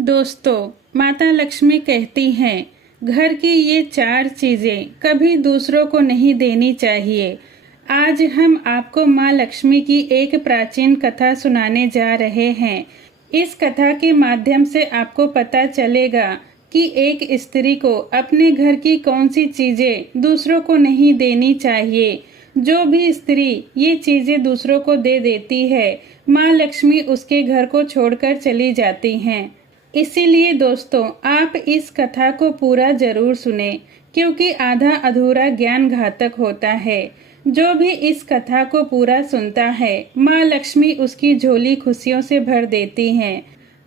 दोस्तों, माता लक्ष्मी कहती हैं, घर की ये 4 चीजें कभी दूसरों को नहीं देनी चाहिए। आज हम आपको माँ लक्ष्मी की एक प्राचीन कथा सुनाने जा रहे हैं। इस कथा के माध्यम से आपको पता चलेगा कि एक स्त्री को अपने घर की कौन सी चीजें दूसरों को नहीं देनी चाहिए। जो भी स्त्री ये चीजें दूसरों को दे देती है, माँ लक्ष्मी उसके घर को छोड़कर चली जाती हैं। इसीलिए दोस्तों, आप इस कथा को पूरा जरूर सुने, क्योंकि आधा अधूरा ज्ञान घातक होता है। जो भी इस कथा को पूरा सुनता है, माँ लक्ष्मी उसकी झोली खुशियों से भर देती हैं।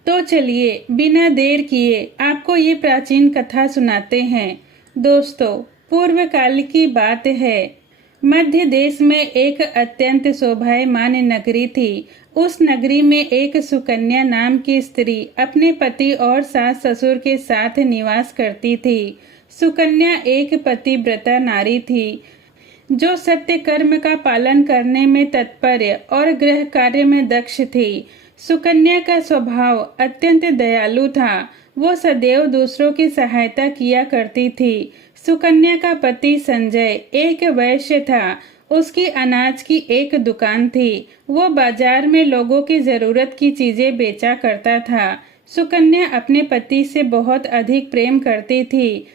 तो चलिए बिना देर किए आपको ये प्राचीन कथा सुनाते हैं। दोस्तों, पूर्व काल की बात है। मध्य देश में एक अत्यंत शोभायमान नगरी थी। उस नगरी में एक सुकन्या नाम की स्त्री अपने पति और सास ससुर के साथ निवास करती थी। सुकन्या एक पतिव्रता नारी थी, जो सत्य कर्म का पालन करने में तत्पर और गृह कार्य में दक्ष थी। सुकन्या का स्वभाव अत्यंत दयालु था। वो सदैव दूसरों की सहायता किया करती थी। सुकन्या का पति संजय एक वैश्य था। उसकी अनाज की एक दुकान थी। वो बाजार में लोगों की जरूरत की चीजें बेचा करता था। सुकन्या अपने पति से बहुत अधिक प्रेम करती थी।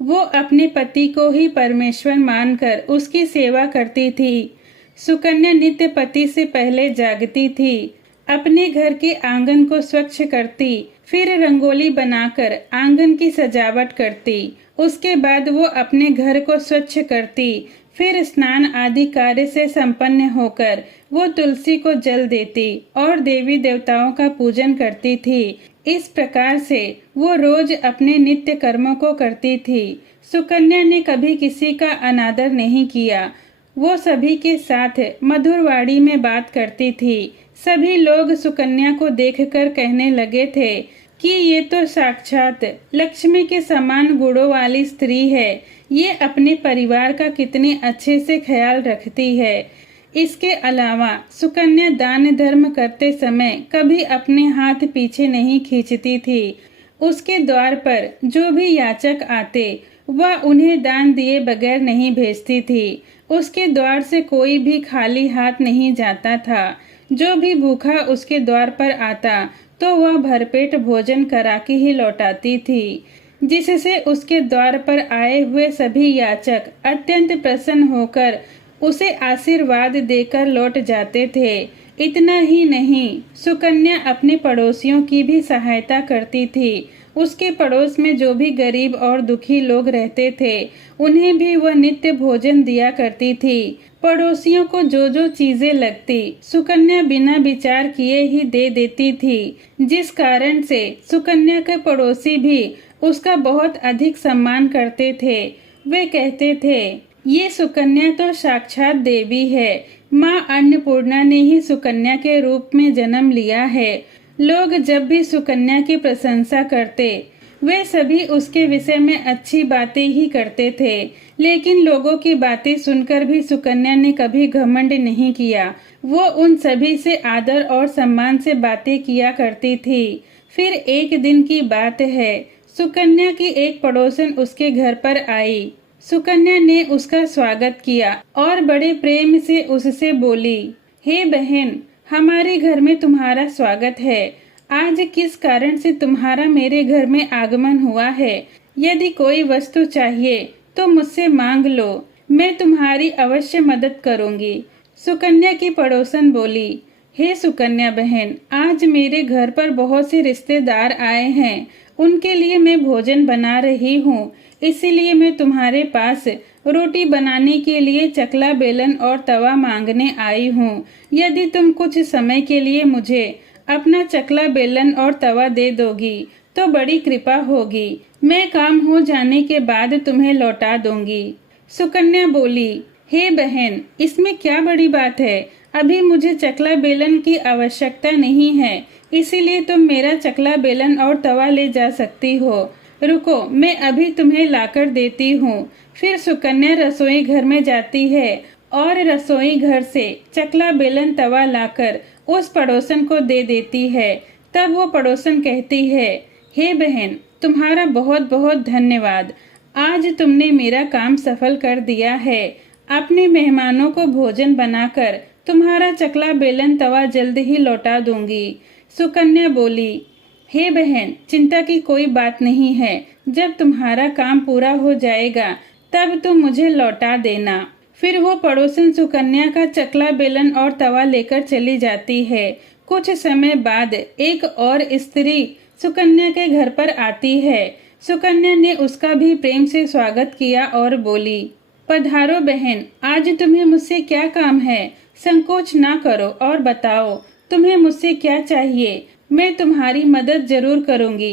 वो अपने पति को ही परमेश्वर मानकर उसकी सेवा करती थी। सुकन्या नित्य पति से पहले जागती थी, अपने घर के आंगन को स्वच्छ करती, फिर रंगोली बनाकर आंगन की सजावट करती। उसके बाद वो अपने घर को स्वच्छ करती, फिर स्नान आदि कार्य से संपन्न होकर वो तुलसी को जल देती और देवी देवताओं का पूजन करती थी। इस प्रकार से वो रोज अपने नित्य कर्मों को करती थी। सुकन्या ने कभी किसी का अनादर नहीं किया। वो सभी के साथ मधुर वाणी में बात करती थी। सभी लोग सुकन्या को देखकर कहने लगे थे कि ये तो साक्षात लक्ष्मी के समान गुणों वाली स्त्री है। ये अपने परिवार का कितने अच्छे से ख्याल रखती है। इसके अलावा सुकन्या दान धर्म करते समय कभी अपने हाथ पीछे नहीं खींचती थी। उसके द्वार पर जो भी याचक आते, वह उन्हें दान दिए बगैर नहीं भेजती थी। उसके द्वार से कोई भी खाली हाथ नहीं जाता था। जो भी भूखा उसके द्वार पर आता तो वह भरपेट भोजन करा के ही लौटाती थी, जिससे उसके द्वार पर आए हुए सभी याचक अत्यंत प्रसन्न होकर उसे आशीर्वाद देकर लौट जाते थे। इतना ही नहीं, सुकन्या अपने पड़ोसियों की भी सहायता करती थी। उसके पड़ोस में जो भी गरीब और दुखी लोग रहते थे, उन्हें भी वह नित्य भोजन दिया करती थी। पड़ोसियों को जो जो चीजें लगती, सुकन्या बिना विचार किए ही दे देती थी, जिस कारण से सुकन्या के पड़ोसी भी उसका बहुत अधिक सम्मान करते थे। वे कहते थे, ये सुकन्या तो साक्षात देवी है। माँ अन्नपूर्णा ने ही सुकन्या के रूप में जन्म लिया है। लोग जब भी सुकन्या की प्रशंसा करते, वे सभी उसके विषय में अच्छी बातें ही करते थे। लेकिन लोगों की बातें सुनकर भी सुकन्या ने कभी घमंड नहीं किया। वो उन सभी से आदर और सम्मान से बातें किया करती थी। फिर एक दिन की बात है, सुकन्या की एक पड़ोसन उसके घर पर आई। सुकन्या ने उसका स्वागत किया और बड़े प्रेम से उससे बोली, हे बहन, हमारे घर में तुम्हारा स्वागत है। आज किस कारण से तुम्हारा मेरे घर में आगमन हुआ है? यदि कोई वस्तु चाहिए तो मुझसे मांग लो, मैं तुम्हारी अवश्य मदद करूंगी। सुकन्या की पड़ोसन बोली, हे सुकन्या बहन, आज मेरे घर पर बहुत से रिश्तेदार आए हैं। उनके लिए मैं भोजन बना रही हूँ, इसीलिए मैं तुम्हारे पास रोटी बनाने के लिए चकला बेलन और तवा मांगने आई हूँ। यदि तुम कुछ समय के लिए मुझे अपना चकला बेलन और तवा दे दोगी तो बड़ी कृपा होगी। मैं काम हो जाने के बाद तुम्हें लौटा दूंगी। सुकन्या बोली, हे बहन, इसमें क्या बड़ी बात है? अभी मुझे चकला बेलन की आवश्यकता नहीं है, इसीलिए तुम मेरा चकला बेलन और तवा ले जा सकती हो। रुको, मैं अभी तुम्हें लाकर देती हूँ। फिर सुकन्या रसोई घर में जाती है और रसोई घर से चकला बेलन तवा लाकर उस पड़ोसन को दे देती है। तब वो पड़ोसन कहती है, हे बहन, तुम्हारा बहुत बहुत धन्यवाद। आज तुमने मेरा काम सफल कर दिया है। अपने मेहमानों को भोजन बनाकर तुम्हारा चकला बेलन तवा जल्द ही लौटा दूंगी। सुकन्या बोली, हे बहन, चिंता की कोई बात नहीं है। जब तुम्हारा काम पूरा हो जाएगा तब तुम मुझे लौटा देना। फिर वो पड़ोसन सुकन्या का चकला बेलन और तवा लेकर चली जाती है। कुछ समय बाद एक और स्त्री सुकन्या के घर पर आती है। सुकन्या ने उसका भी प्रेम से स्वागत किया और बोली, पधारो बहन, आज तुम्हें मुझसे क्या काम है? संकोच ना करो और बताओ तुम्हें मुझसे क्या चाहिए। मैं तुम्हारी मदद जरूर करूंगी।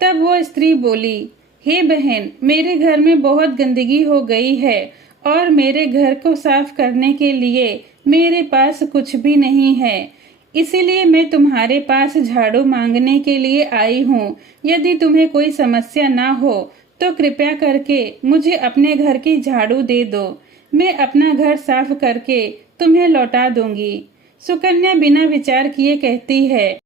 तब वो स्त्री बोली, हे बहन, मेरे घर में बहुत गंदगी हो गई है और मेरे घर को साफ करने के लिए मेरे पास कुछ भी नहीं है। इसीलिए मैं तुम्हारे पास झाड़ू मांगने के लिए आई हूँ। यदि तुम्हें कोई समस्या ना हो तो कृपया करके मुझे अपने घर की झाड़ू दे दो। मैं अपना घर साफ करके तुम्हें लौटा दूंगी। सुकन्या बिना विचार किए कहती है,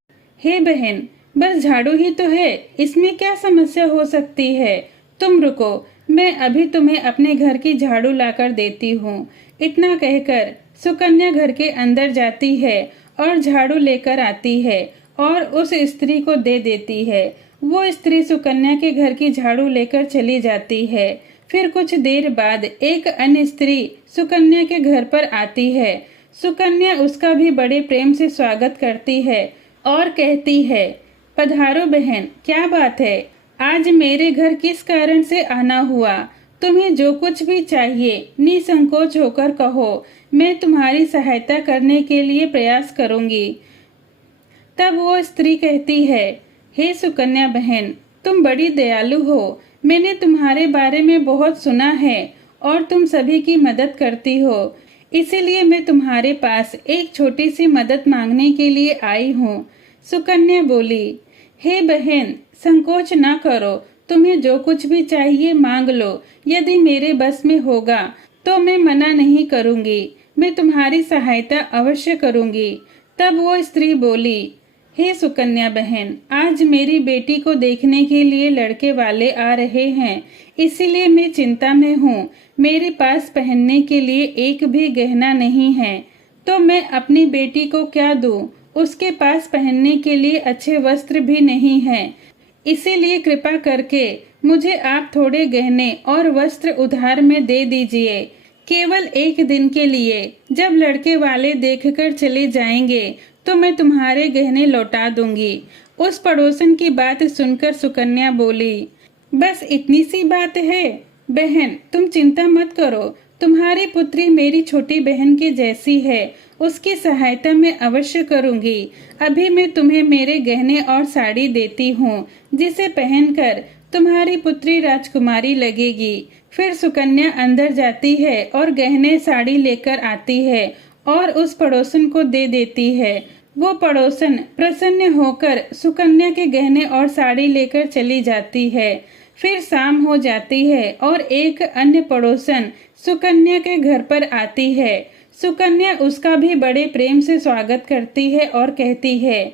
हे बहन, बस झाड़ू ही तो है, इसमें क्या समस्या हो सकती है? तुम रुको, मैं अभी तुम्हें अपने घर की झाड़ू लाकर देती हूँ। इतना कहकर सुकन्या घर के अंदर जाती है और झाड़ू लेकर आती है और उस स्त्री को दे देती है। वो स्त्री सुकन्या के घर की झाड़ू लेकर चली जाती है। फिर कुछ देर बाद एक अन्य स्त्री सुकन्या के घर पर आती है। सुकन्या उसका भी बड़े प्रेम से स्वागत करती है और कहती है, पधारो बहन, क्या बात है? आज मेरे घर किस कारण से आना हुआ? तुम्हें जो कुछ भी चाहिए निसंकोच होकर कहो, मैं तुम्हारी सहायता करने के लिए प्रयास करूंगी। तब वो स्त्री कहती है, हे सुकन्या बहन, तुम बड़ी दयालु हो। मैंने तुम्हारे बारे में बहुत सुना है और तुम सभी की मदद करती हो। इसीलिए मैं तुम्हारे पास एक छोटी सी मदद मांगने के लिए आई हूँ। सुकन्या बोली, हे बहन, संकोच ना करो, तुम्हें जो कुछ भी चाहिए मांग लो। यदि मेरे बस में होगा तो मैं मना नहीं करूंगी। मैं तुम्हारी सहायता अवश्य करूंगी। तब वो स्त्री बोली, हे सुकन्या बहन, आज मेरी बेटी को देखने के लिए लड़के वाले आ रहे हैं, इसीलिए मैं चिंता में हूँ। मेरे पास पहनने के लिए एक भी गहना नहीं है, तो मैं अपनी बेटी को क्या दूँ? उसके पास पहनने के लिए अच्छे वस्त्र भी नहीं हैं। इसीलिए कृपा करके मुझे आप थोड़े गहने और वस्त्र उधार में दे दीजिए, केवल एक दिन के लिए। जब लड़के वाले देखकर चले जाएंगे तो मैं तुम्हारे गहने लौटा दूंगी। उस पड़ोसन की बात सुनकर सुकन्या बोली, बस इतनी सी बात है? बहन, तुम चिंता मत करो, तुम्हारी पुत्री मेरी छोटी बहन की जैसी है, उसकी सहायता मैं अवश्य करूंगी। अभी मैं तुम्हें मेरे गहने और साड़ी देती हूँ, जिसे पहनकर तुम्हारी पुत्री राजकुमारी लगेगी। फिर सुकन्या अंदर जाती है और गहने साड़ी लेकर आती है और उस पड़ोसन को दे देती है। वो पड़ोसन प्रसन्न होकर सुकन्या के गहने और साड़ी लेकर चली जाती है। फिर शाम हो जाती है और एक अन्य पड़ोसन सुकन्या के घर पर आती है। सुकन्या उसका भी बड़े प्रेम से स्वागत करती है और कहती है,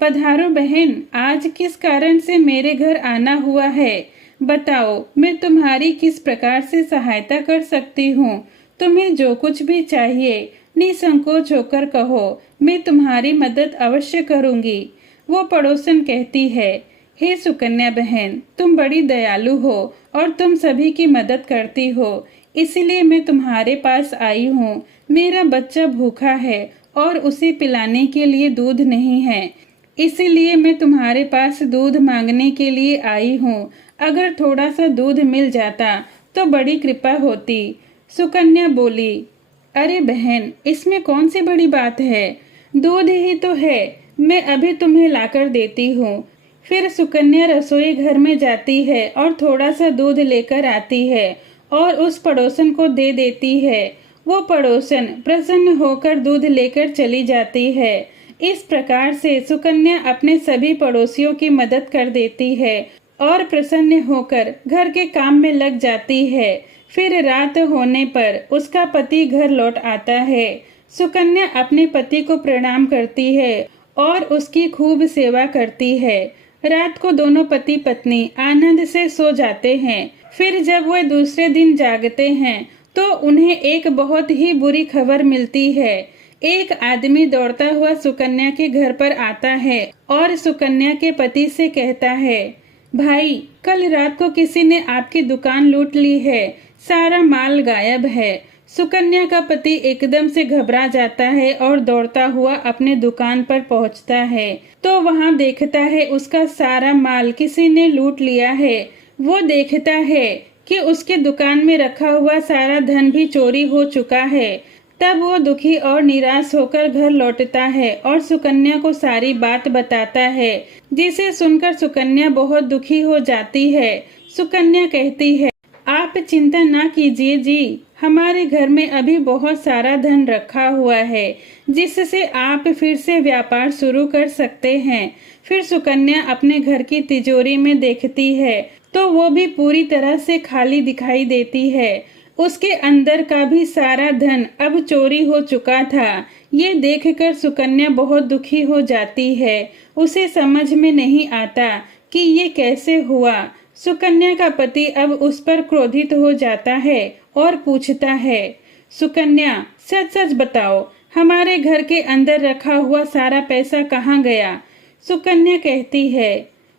पधारो बहन, आज किस कारण से मेरे घर आना हुआ है? बताओ, मैं तुम्हारी किस प्रकार से सहायता कर सकती हूँ? तुम्हें जो कुछ भी चाहिए निसंकोच होकर कहो, मैं तुम्हारी मदद अवश्य करूंगी। वो पड़ोसन कहती है, हे सुकन्या बहन, तुम बड़ी दयालु हो और तुम सभी की मदद करती हो, इसीलिए मैं तुम्हारे पास आई हूँ। मेरा बच्चा भूखा है और उसे पिलाने के लिए दूध नहीं है, इसीलिए मैं तुम्हारे पास दूध मांगने के लिए आई हूँ। अगर थोड़ा सा दूध मिल जाता तो बड़ी कृपा होती। सुकन्या बोली, अरे बहन, इसमें कौन सी बड़ी बात है? दूध ही तो है, मैं अभी तुम्हें लाकर देती हूँ। फिर सुकन्या रसोई घर में जाती है और थोड़ा सा दूध लेकर आती है और उस पड़ोसन को दे देती है। वो पड़ोसन प्रसन्न होकर दूध लेकर चली जाती है। इस प्रकार से सुकन्या अपने सभी पड़ोसियों की मदद कर देती है और प्रसन्न होकर घर के काम में लग जाती है। फिर रात होने पर उसका पति घर लौट आता है। सुकन्या अपने पति को प्रणाम करती है और उसकी खूब सेवा करती है। रात को दोनों पति पत्नी आनंद से सो जाते हैं। फिर जब वह दूसरे दिन जागते हैं तो उन्हें एक बहुत ही बुरी खबर मिलती है। एक आदमी दौड़ता हुआ सुकन्या के घर पर आता है और सुकन्या के पति से कहता है, भाई कल रात को किसी ने आपकी दुकान लूट ली है, सारा माल गायब है। सुकन्या का पति एकदम से घबरा जाता है और दौड़ता हुआ अपने दुकान पर पहुंचता है तो वहां देखता है उसका सारा माल किसी ने लूट लिया है। वो देखता है कि उसके दुकान में रखा हुआ सारा धन भी चोरी हो चुका है। तब वो दुखी और निराश होकर घर लौटता है और सुकन्या को सारी बात बताता है, जिसे सुनकर सुकन्या बहुत दुखी हो जाती है। सुकन्या कहती है, आप चिंता ना कीजिए जी, हमारे घर में अभी बहुत सारा धन रखा हुआ है जिससे आप फिर से व्यापार शुरू कर सकते हैं। फिर सुकन्या अपने घर की तिजोरी में देखती है तो वो भी पूरी तरह से खाली दिखाई देती है। उसके अंदर का भी सारा धन अब चोरी हो चुका था। ये देखकर सुकन्या बहुत दुखी हो जाती है। उसे समझ में नहीं आता कि ये कैसे हुआ। सुकन्या का पति अब उस पर क्रोधित हो जाता है और पूछता है, सुकन्या सच सच बताओ, हमारे घर के अंदर रखा हुआ सारा पैसा कहाँ गया? सुकन्या कहती है,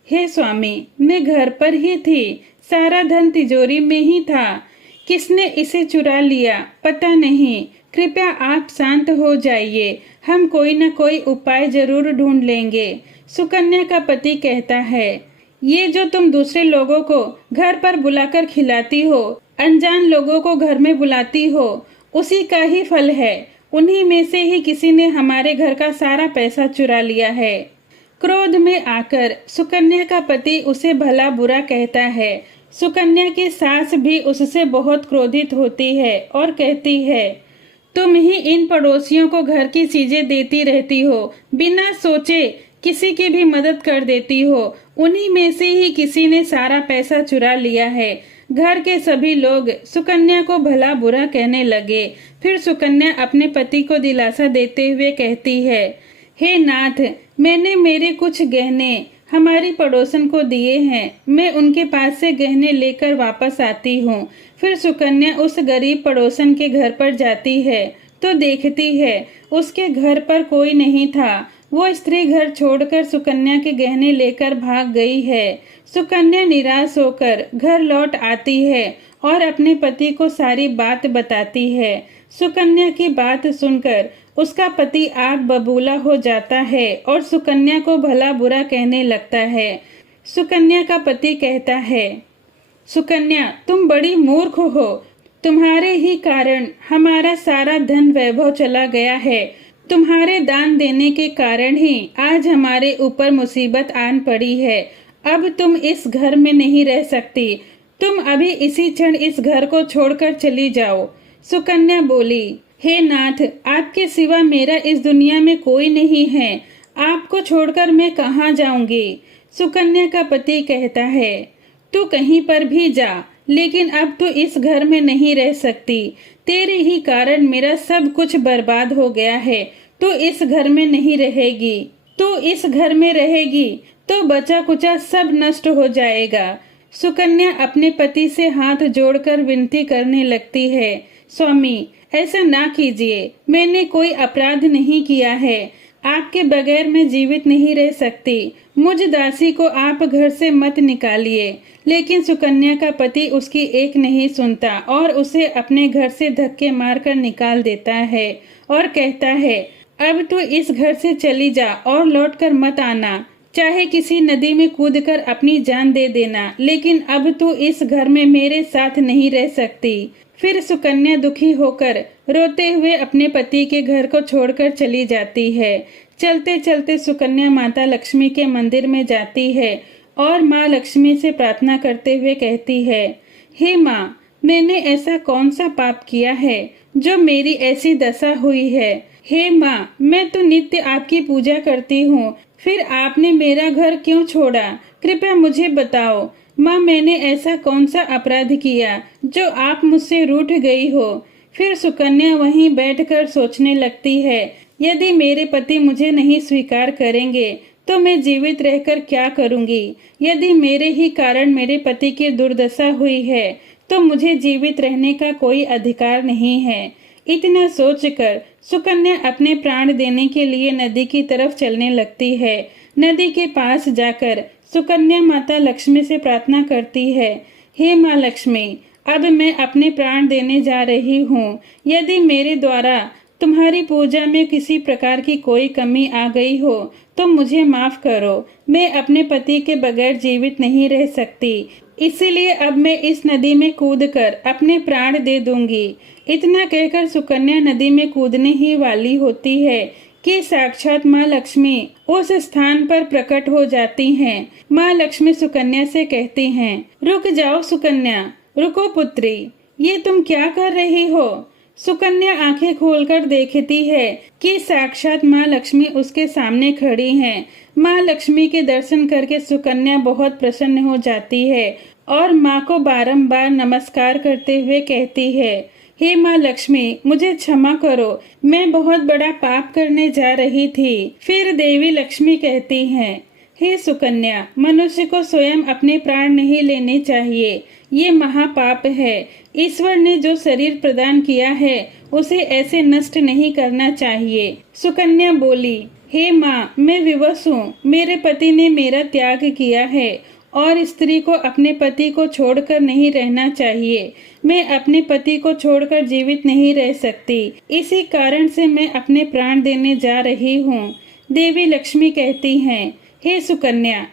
हे स्वामी, मैं घर पर ही थी, सारा धन तिजोरी में ही था। किसने इसे चुरा लिया पता नहीं। कृपया आप शांत हो जाइए, हम कोई न कोई उपाय जरूर ढूंढ लेंगे। सुकन्या का पति कहता है, ये जो तुम दूसरे लोगों को घर पर बुलाकर खिलाती हो, अनजान लोगों को घर में बुलाती हो, उसी का ही फल है। उन्हीं में से ही किसी ने हमारे घर का सारा पैसा चुरा लिया है। क्रोध में आकर सुकन्या का पति उसे भला बुरा कहता है। सुकन्या की सास भी उससे बहुत क्रोधित होती है और कहती है, तुम ही इन पड़ोसियों को घर की चीजें देती रहती हो, बिना सोचे किसी की भी मदद कर देती हो। उन्हीं में से ही किसी ने सारा पैसा चुरा लिया है। घर के सभी लोग सुकन्या को भला बुरा कहने लगे। फिर सुकन्या अपने पति को दिलासा देते हुए कहती है, हे नाथ, मैंने मेरे कुछ गहने हमारी पड़ोसन को दिए हैं, मैं उनके पास से गहने लेकर वापस आती हूँ। फिर सुकन्या उस गरीब पड़ोसन के घर पर जाती है तो देखती है उसके घर पर कोई नहीं था। वो स्त्री घर छोड़कर सुकन्या के गहने लेकर भाग गई है। सुकन्या निराश होकर घर लौट आती है और अपने पति को सारी बात बताती है। सुकन्या की बात सुनकर उसका पति आग बबूला हो जाता है और सुकन्या को भला बुरा कहने लगता है। सुकन्या का पति कहता है, सुकन्या तुम बड़ी मूर्ख हो, तुम्हारे ही कारण हमारा सारा धन वैभव चला गया है। तुम्हारे दान देने के कारण ही आज हमारे ऊपर मुसीबत आन पड़ी है। अब तुम इस घर में नहीं रह सकती, तुम अभी इसी क्षण इस घर को छोड़कर चली जाओ। सुकन्या बोली, हे नाथ, आपके सिवा मेरा इस दुनिया में कोई नहीं है, आपको छोड़कर मैं कहाँ जाऊंगी। सुकन्या का पति कहता है, तू कहीं पर भी जा, लेकिन अब तू इस घर में नहीं रह सकती। तेरे ही कारण मेरा सब कुछ बर्बाद हो गया है। तू इस घर में नहीं रहेगी। तू इस घर में रहेगी तो बचा कुचा सब नष्ट हो जाएगा। सुकन्या अपने पति से हाथ जोड़कर विनती करने लगती है, स्वामी ऐसा ना कीजिए, मैंने कोई अपराध नहीं किया है, आपके बगैर मैं जीवित नहीं रह सकती, मुझ दासी को आप घर से मत निकालिए। लेकिन सुकन्या का पति उसकी एक नहीं सुनता और उसे अपने घर से धक्के मारकर निकाल देता है और कहता है, अब तू इस घर से चली जा और लौटकर मत आना, चाहे किसी नदी में कूदकर अपनी जान दे देना, लेकिन अब तू इस घर में मेरे साथ नहीं रह सकती। फिर सुकन्या दुखी होकर रोते हुए अपने पति के घर को छोड़कर चली जाती है। चलते चलते सुकन्या माता लक्ष्मी के मंदिर में जाती है और माँ लक्ष्मी से प्रार्थना करते हुए कहती है, हे माँ, मैंने ऐसा कौन सा पाप किया है जो मेरी ऐसी दशा हुई है। हे माँ, मैं तो नित्य आपकी पूजा करती हूँ, फिर आपने मेरा घर क्यों छोड़ा? कृपया मुझे बताओ। माँ, मैंने ऐसा कौन सा अपराध किया जो आप मुझसे रूठ गई हो? फिर सुकन्या वहीं बैठकर सोचने लगती है, यदि मेरे पति मुझे नहीं स्वीकार करेंगे तो मैं जीवित रहकर क्या करूंगी? यदि मेरे ही कारण मेरे पति की दुर्दशा हुई है तो मुझे जीवित रहने का कोई अधिकार नहीं है। इतना सोचकर सुकन्या अपने प्राण देने के लिए नदी की तरफ चलने लगती है। नदी के पास जाकर सुकन्या माता लक्ष्मी से प्रार्थना करती है, हे माँ लक्ष्मी, अब मैं अपने प्राण देने जा रही हूँ। यदि मेरे द्वारा तुम्हारी पूजा में किसी प्रकार की कोई कमी आ गई हो तो मुझे माफ करो। मैं अपने पति के बगैर जीवित नहीं रह सकती, इसीलिए अब मैं इस नदी में कूदकर अपने प्राण दे दूंगी। इतना कहकर सुकन्या नदी में कूदने ही वाली होती है कि साक्षात माँ लक्ष्मी उस स्थान पर प्रकट हो जाती हैं। माँ लक्ष्मी सुकन्या से कहती हैं, रुक जाओ सुकन्या, रुको पुत्री, ये तुम क्या कर रही हो? सुकन्या आंखें खोलकर देखती है कि साक्षात माँ लक्ष्मी उसके सामने खड़ी हैं। माँ लक्ष्मी के दर्शन करके सुकन्या बहुत प्रसन्न हो जाती है और माँ को बारंबार नमस्कार करते हुए कहती है, हे माँ लक्ष्मी, मुझे क्षमा करो, मैं बहुत बड़ा पाप करने जा रही थी। फिर देवी लक्ष्मी कहती हैं, हे सुकन्या, मनुष्य को स्वयं अपने प्राण नहीं लेने चाहिए, ये महापाप है। ईश्वर ने जो शरीर प्रदान किया है उसे ऐसे नष्ट नहीं करना चाहिए। सुकन्या बोली, हे माँ, मैं विवश हूँ, मेरे पति ने मेरा त्याग किया है और स्त्री को अपने पति को छोड़कर नहीं रहना चाहिए। मैं अपने पति को छोड़कर जीवित नहीं रह सकती, इसी कारण से मैं अपने प्राण देने जा रही हूँ। देवी लक्ष्मी कहती हैं, हे सुकन्या,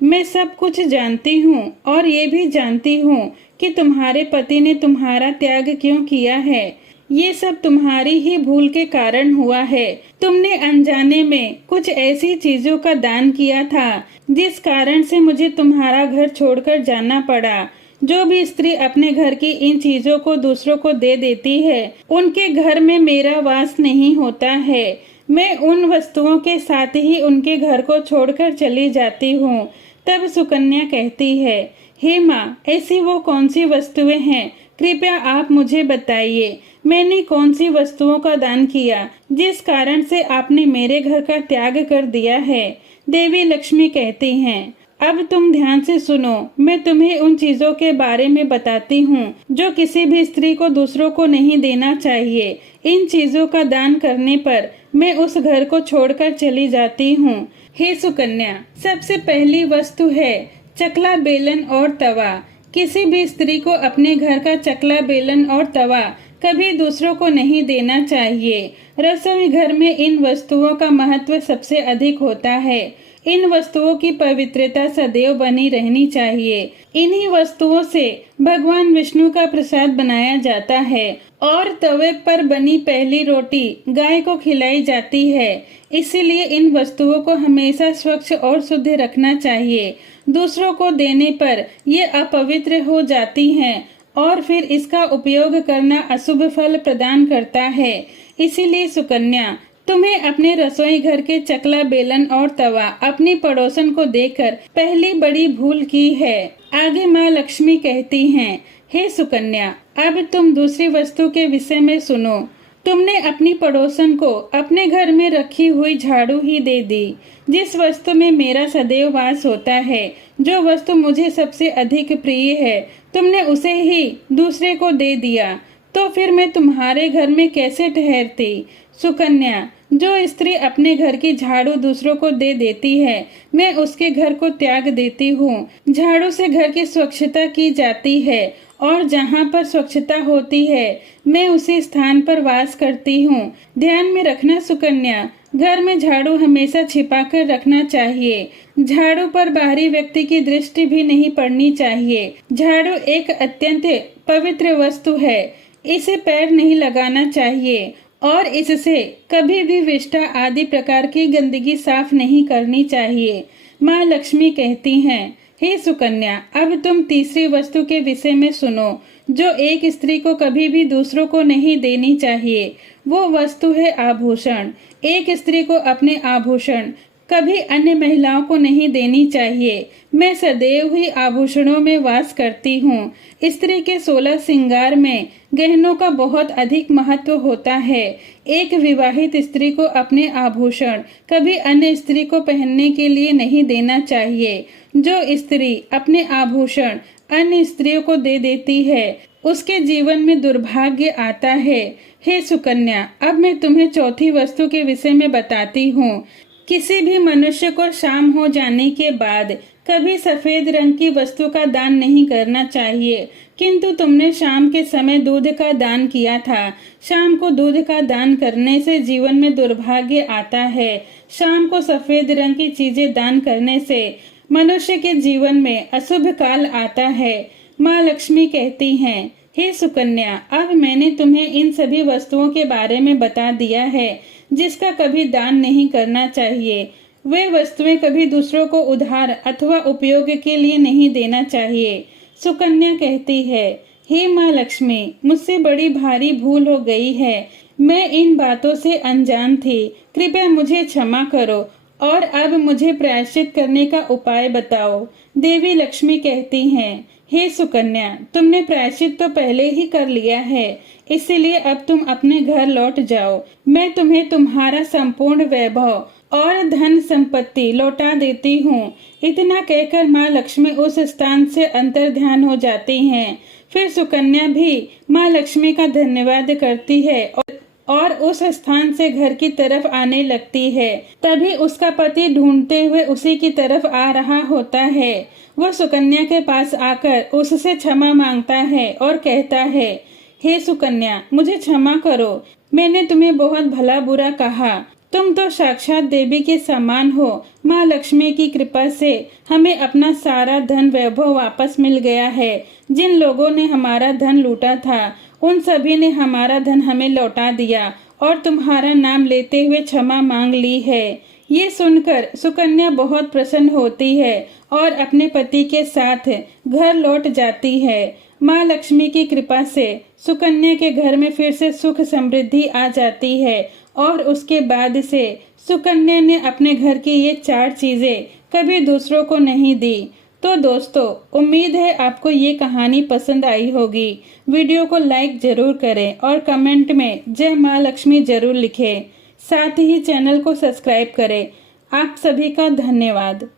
मैं सब कुछ जानती हूँ और ये भी जानती हूँ कि तुम्हारे पति ने तुम्हारा त्याग क्यों किया है। ये सब तुम्हारी ही भूल के कारण हुआ है। तुमने अनजाने में कुछ ऐसी चीजों का दान किया था जिस कारण से मुझे तुम्हारा घर छोड़कर जाना पड़ा। जो भी स्त्री अपने घर की इन चीजों को दूसरों को दे देती है उनके घर में मेरा वास नहीं होता है। मैं उन वस्तुओं के साथ ही उनके घर को छोड़कर चली जाती हूँ। तब सुकन्या कहती है, हे माँ, ऐसी वो कौन सी वस्तुएं हैं, कृपया आप मुझे बताइए। मैंने कौन सी वस्तुओं का दान किया जिस कारण से आपने मेरे घर का त्याग कर दिया है? देवी लक्ष्मी कहती हैं, अब तुम ध्यान से सुनो, मैं तुम्हें उन चीजों के बारे में बताती हूँ जो किसी भी स्त्री को दूसरों को नहीं देना चाहिए। इन चीजों का दान करने पर मैं उस घर को छोड़कर चली जाती हूँ। हे सुकन्या, सबसे पहली वस्तु है चकला, बेलन और तवा। किसी भी स्त्री को अपने घर का चकला, बेलन और तवा कभी दूसरों को नहीं देना चाहिए। रसोई घर में इन वस्तुओं का महत्व सबसे अधिक होता है। इन वस्तुओं की पवित्रता सदैव बनी रहनी चाहिए। इन्हीं वस्तुओं से भगवान विष्णु का प्रसाद बनाया जाता है और तवे पर बनी पहली रोटी गाय को खिलाई जाती है। इसीलिए इन वस्तुओं को हमेशा स्वच्छ और शुद्ध रखना चाहिए। दूसरों को देने पर ये अपवित्र हो जाती हैं और फिर इसका उपयोग करना अशुभ फल प्रदान करता है। इसीलिए सुकन्या, तुम्हें अपने रसोई घर के चकला, बेलन और तवा अपनी पड़ोसन को देकर पहली बड़ी भूल की है। आगे माँ लक्ष्मी कहती हैं, हे सुकन्या, अब तुम दूसरी वस्तु के विषय में सुनो। तुमने अपनी पड़ोसन को अपने घर में रखी हुई झाड़ू ही दे दी, जिस वस्तु में मेरा सदैव वास होता है, जो वस्तु मुझे सबसे अधिक प्रिय है, तुमने उसे ही दूसरे को दे दिया, तो फिर मैं तुम्हारे घर में कैसे ठहरती? सुकन्या, जो स्त्री अपने घर की झाड़ू दूसरों को दे देती है, मैं उसके घर को त्याग देती हूँ। झाड़ू से घर की स्वच्छता की जाती है और जहाँ पर स्वच्छता होती है मैं उसी स्थान पर वास करती हूँ। ध्यान में रखना सुकन्या, घर में झाड़ू हमेशा छिपा कर रखना चाहिए। झाड़ू पर बाहरी व्यक्ति की दृष्टि भी नहीं पड़नी चाहिए। झाड़ू एक अत्यंत पवित्र वस्तु है, इसे पैर नहीं लगाना चाहिए और इससे कभी भी विष्ठा आदि प्रकार की गंदगी साफ नहीं करनी चाहिए। माँ लक्ष्मी कहती हैं, हे सुकन्या, अब तुम तीसरी वस्तु के विषय में सुनो, जो एक स्त्री को कभी भी दूसरों को नहीं देनी चाहिए। वो वस्तु है आभूषण। एक स्त्री को अपने आभूषण कभी अन्य महिलाओं को नहीं देनी चाहिए। मैं सदैव ही आभूषणों में वास करती हूँ। स्त्री के 16 श्रृंगार में गहनों का बहुत अधिक महत्व होता है। एक विवाहित स्त्री को अपने आभूषण कभी अन्य स्त्री को पहनने के लिए नहीं देना चाहिए। जो स्त्री अपने आभूषण अन्य स्त्रियों को दे देती है उसके जीवन में दुर्भाग्य आता है। हे सुकन्या, अब मैं तुम्हें चौथी वस्तु के विषय में बताती हूँ। किसी भी मनुष्य को शाम हो जाने के बाद कभी सफेद रंग की वस्तु का दान नहीं करना चाहिए, किंतु तुमने शाम के समय दूध का दान किया था। शाम को दूध का दान करने से जीवन में दुर्भाग्य आता है। शाम को सफेद रंग की चीजें दान करने से मनुष्य के जीवन में अशुभ काल आता है। माँ लक्ष्मी कहती हैं, हे सुकन्या, अब मैंने तुम्हें इन सभी वस्तुओं के बारे में बता दिया है जिसका कभी दान नहीं करना चाहिए। वे वस्तुएं कभी दूसरों को उधार अथवा उपयोग के लिए नहीं देना चाहिए। सुकन्या कहती है, हे माँ लक्ष्मी, मुझसे बड़ी भारी भूल हो गई है। मैं इन बातों से अनजान थी। कृपया मुझे क्षमा करो और अब मुझे प्रायश्चित करने का उपाय बताओ। देवी लक्ष्मी कहती हैं, हे सुकन्या, तुमने प्रायश्चित तो पहले ही कर लिया है, इसलिए अब तुम अपने घर लौट जाओ। मैं तुम्हें तुम्हारा संपूर्ण वैभव और धन संपत्ति लौटा देती हूँ। इतना कहकर माँ लक्ष्मी उस स्थान से अंतर्ध्यान हो जाती हैं। फिर सुकन्या भी माँ लक्ष्मी का धन्यवाद करती है और उस स्थान से घर की तरफ आने लगती है। तभी उसका पति ढूंढते हुए उसी की तरफ आ रहा होता है। वह सुकन्या के पास आकर उससे क्षमा मांगता है और कहता है, हे सुकन्या, मुझे क्षमा करो। मैंने तुम्हें बहुत भला बुरा कहा। तुम तो साक्षात देवी के समान हो। माँ लक्ष्मी की कृपा से हमें अपना सारा धन वैभव वापस मिल गया है। जिन लोगों ने हमारा धन लूटा था उन सभी ने हमारा धन हमें लौटा दिया और तुम्हारा नाम लेते हुए क्षमा मांग ली है। ये सुनकर सुकन्या बहुत प्रसन्न होती है और अपने पति के साथ घर लौट जाती है। माँ लक्ष्मी की कृपा से सुकन्या के घर में फिर से सुख समृद्धि आ जाती है और उसके बाद से सुकन्या ने अपने घर की ये 4 चीजें कभी दूसरों को नहीं दी। तो दोस्तों, उम्मीद है आपको ये कहानी पसंद आई होगी। वीडियो को लाइक जरूर करें और कमेंट में जय माँ लक्ष्मी जरूर लिखें। साथ ही चैनल को सब्सक्राइब करें। आप सभी का धन्यवाद।